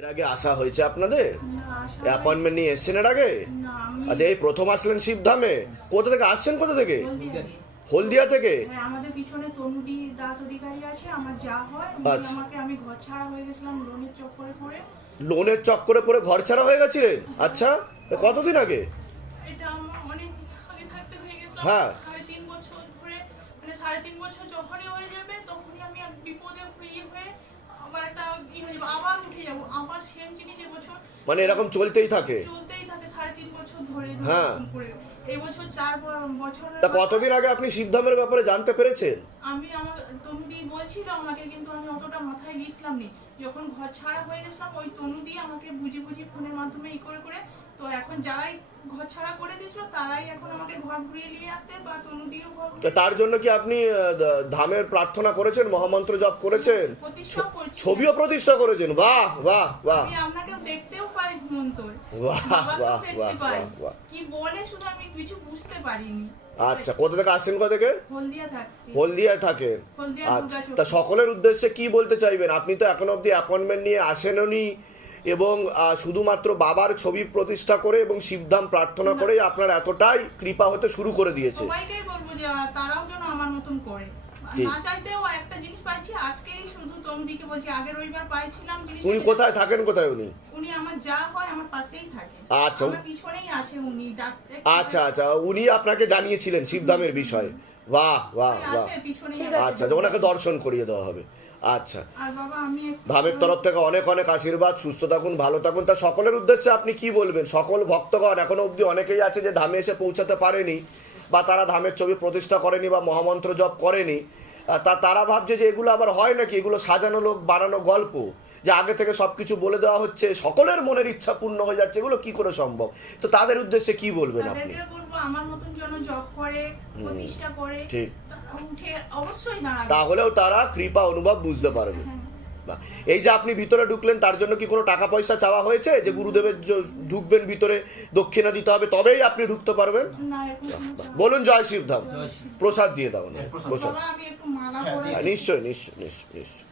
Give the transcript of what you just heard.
এর আগে আসা হয়েছে আপনাদের? অ্যাপয়েন্টমেন্ট নিয়ে এসেছেন এর আগে? আচ্ছা, এই প্রথম আসলেন শিবধামে? কোথা থেকে আসছেন, কোথা থেকে? হলদিয়া থেকে? আমাদের পিছনে তনুদি দাস অধিকারী আছে, আমার যা হয় আমাকে, আমি ঘর ছাড়া হয়ে গেছিলাম লোনের চক্করে পড়ে। লোনের চক্করে পড়ে ঘর ছাড়া হয়ে গেছিলেন? আচ্ছা, কতদিন আগে? এটা আমার অনেক আগে থাকতে হয়ে গেছিল। হ্যাঁ, 3.5 বছর ধরে, মানে 3.5 বছর যখনই হয়ে যাবে তখনই আমি আর বিপদে হয়ে আবার একটা হয়ে যাবো, আবার উঠে যাবো, আবার সেম জিনিস এবছর মানে এরকম চলতেই থাকে 3.5 বছর ধরে। হ্যাঁ, এই বছর 4 বছর। তা কতদিন আগে আপনি শিবধামের ব্যাপারে জানতে পেরেছেন? আমি আমার তনুদি বলছিল আমাকে, কিন্তু আমি অতটা মাথায় নিয়েছিলাম নি। যখন ঘর ছাড়া হয়ে গেছিলাম, ওই তনুদি আমাকে বুঝি ফোনের মাধ্যমে করে তো এখন যারাই ঘর ছাড়া করে দিয়েছিল তারাই এখন আমাকে ঘর ঘুরিয়ে নিয়ে আসছে, বা তনুদিও ঘর। তার জন্য কি আপনি ধামের প্রার্থনা করেছেন, মহামন্ত্র জপ করেছেন, ছবিও প্রতিষ্ঠা করেছেন? বাহ বাহ বাহ, আমি আপনাকে দেখতেও পাই মন্তর, বাহ বাহ বাহ বাহ। কি বলে শুধু আমি কিছু বুঝতে পারিনি। আচ্ছা, কোথা থেকে আসছেন? কোথা থেকে? হলদিয়া থাকি। হলদিয়ায় থাকেন? আচ্ছা, তা সকলের উদ্দেশ্যে কি বলতে চাইবেন? আপনি তো এখন অবধি অ্যাপয়েন্টমেন্ট নিয়ে আসেননি, এবং শুধুমাত্র বাবার ছবি প্রতিষ্ঠা করে এবং শিবধাম প্রার্থনা করে আপনার এতটাই কৃপা হতে শুরু করে দিয়েছে। সবাইকেই বলবো যে তারাও যেন আমার মতন করে, না চাইতেও একটা জিনিস পাইছি আজকেই, শুধু তমদিকে বলছি, আগের রবিবার পাইছিলাম জিনিস। উনি কোথায় থাকেন? কোথায় উনি? উনি আমার যা হয় আমার পাশেই থাকে। আচ্ছা, আমার পিছনেই আছে উনি। আচ্ছা আচ্ছা, উনি আপনাকে জানিয়েছিলেন শিবধামের বিষয়ে? বাহ বাহ বাহ। আচ্ছা, ওনাকে দর্শন করিয়ে দেওয়া হবে। আচ্ছা, ধামের তরফ থেকে অনেক অনেক আশীর্বাদ, সুস্থ থাকুন, ভালো থাকুন। তা সকলের উদ্দেশ্যে আপনি কি বলবেন? সকল ভক্তগণ এখনো অবধি অনেকেই আছে যে ধামে এসে পৌঁছাতে পারেনি, বা তারা ধামের ছবি প্রতিষ্ঠা করেনি বা মহামন্ত্র জপ করেনি। তারা ভাবছে যে এগুলো আবার হয় নাকি, এগুলো সাজানো লোক বানানো গল্প, যে আগে থেকে সবকিছু বলে দেওয়া হচ্ছে, সকলের মনের ইচ্ছা পূর্ণ হয়ে যাচ্ছে, এগুলো কি করে সম্ভব? তো তাদের উদ্দেশ্যে কি বলবেন আপনি? আমার মতন জন জব করে, প্রতিষ্ঠা করে, ঠিক, উঠে অবশ্যই দাঁড়াবে, তাহলেও তারা কৃপা অনুভব বুঝতে পারবে। এই যে আপনি ভিতরে ঢুকলেন, তার জন্য কি কোনো টাকা পয়সা চাওয়া হয়েছে? যে গুরুদেবের ঢুকবেন ভিতরে, দক্ষিণা দিতে হবে তবেই আপনি ঢুকতে পারবেন? বলুন জয় শিবধাম। প্রসাদ দিয়ে দাও না, প্রসাদ। নিশ্চয় নিশ্চয় নিশ্চয় নিশ্চয়।